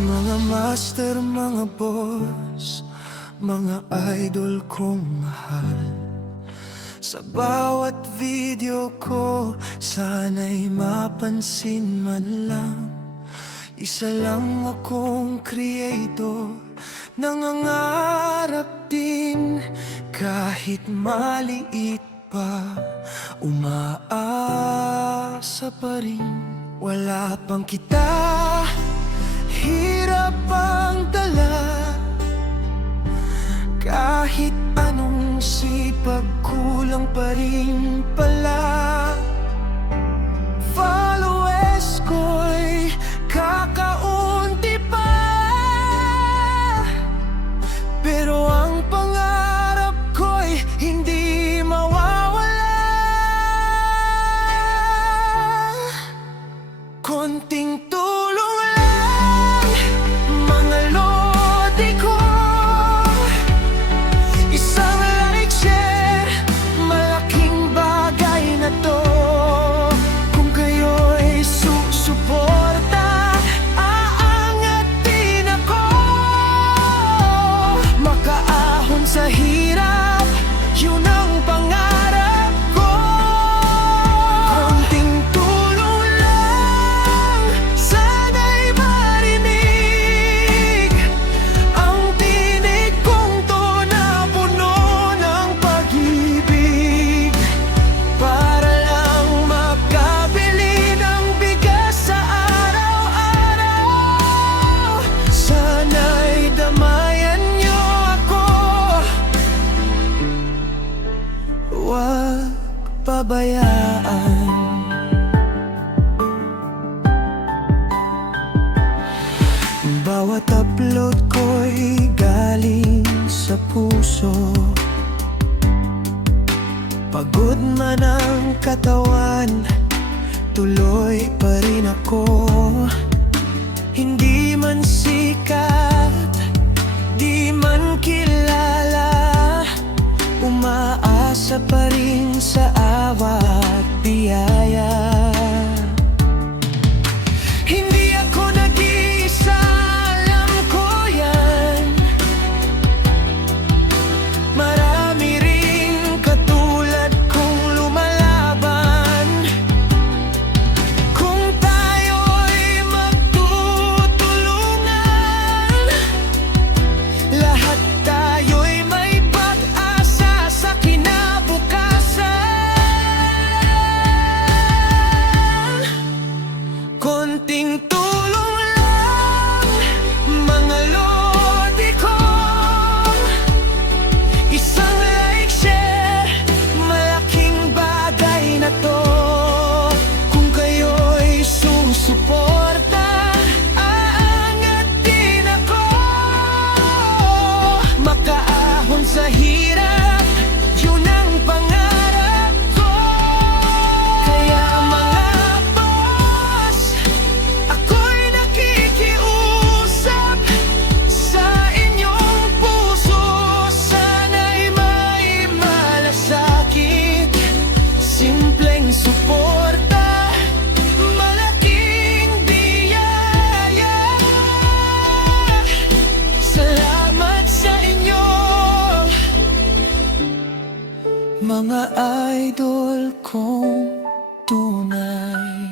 Mga master, mga boss, mga idol kong mahal, sa bawat video ko, sana'y mapansin man lang. Isa lang akong creator, nangangarap din kahit maliit pa, umaasa pa rin. Wala pang kita, hirap ang dala, kahit anong sipag, kulang pa rin pala. Followers ko'y kakaunti pa, pero ang pangarap ko'y hindi mawawala. Konting tulong lang, mga lodi ko, isang like, share, malaking bagay na to. Kung kayo'y susuporta, aangat din ako, makaahon sa hirap, yun ang pangarap ko. Konting tulong lang, sana'y marinig ang tinig kong to na puno ng pag-ibig, para lang makabili ng bigas sa araw-araw. Sana'y damayan niyo ako, huwag pabayaan. Bawat upload ko'y galing sa puso, pagod man ang katawan, tuloy pa rin ako. Hindi man sikat, di man kilala, umaasa pa rin sa awa at biyaya. Hindi ako nag-iisa, alam ko yan, marami ring katulad kong lumalaban. Kung tayo'y magtutulungan, lahat tayo'y may pag-asa sa kinabukasan. Konting tulong lang, mga lodi ko, isang like, share, malaking bagay na to. Kung kayo'y susuporta, aangat din ako, makaahon sa hirap, yun ang pangarap ko. Kaya mga boss, ako'y nakikiusap sa inyong puso, sana'y may malasakit. Simpleng suporta, malaking biyaya. Salamat sa inyo, mga idol kong tunay.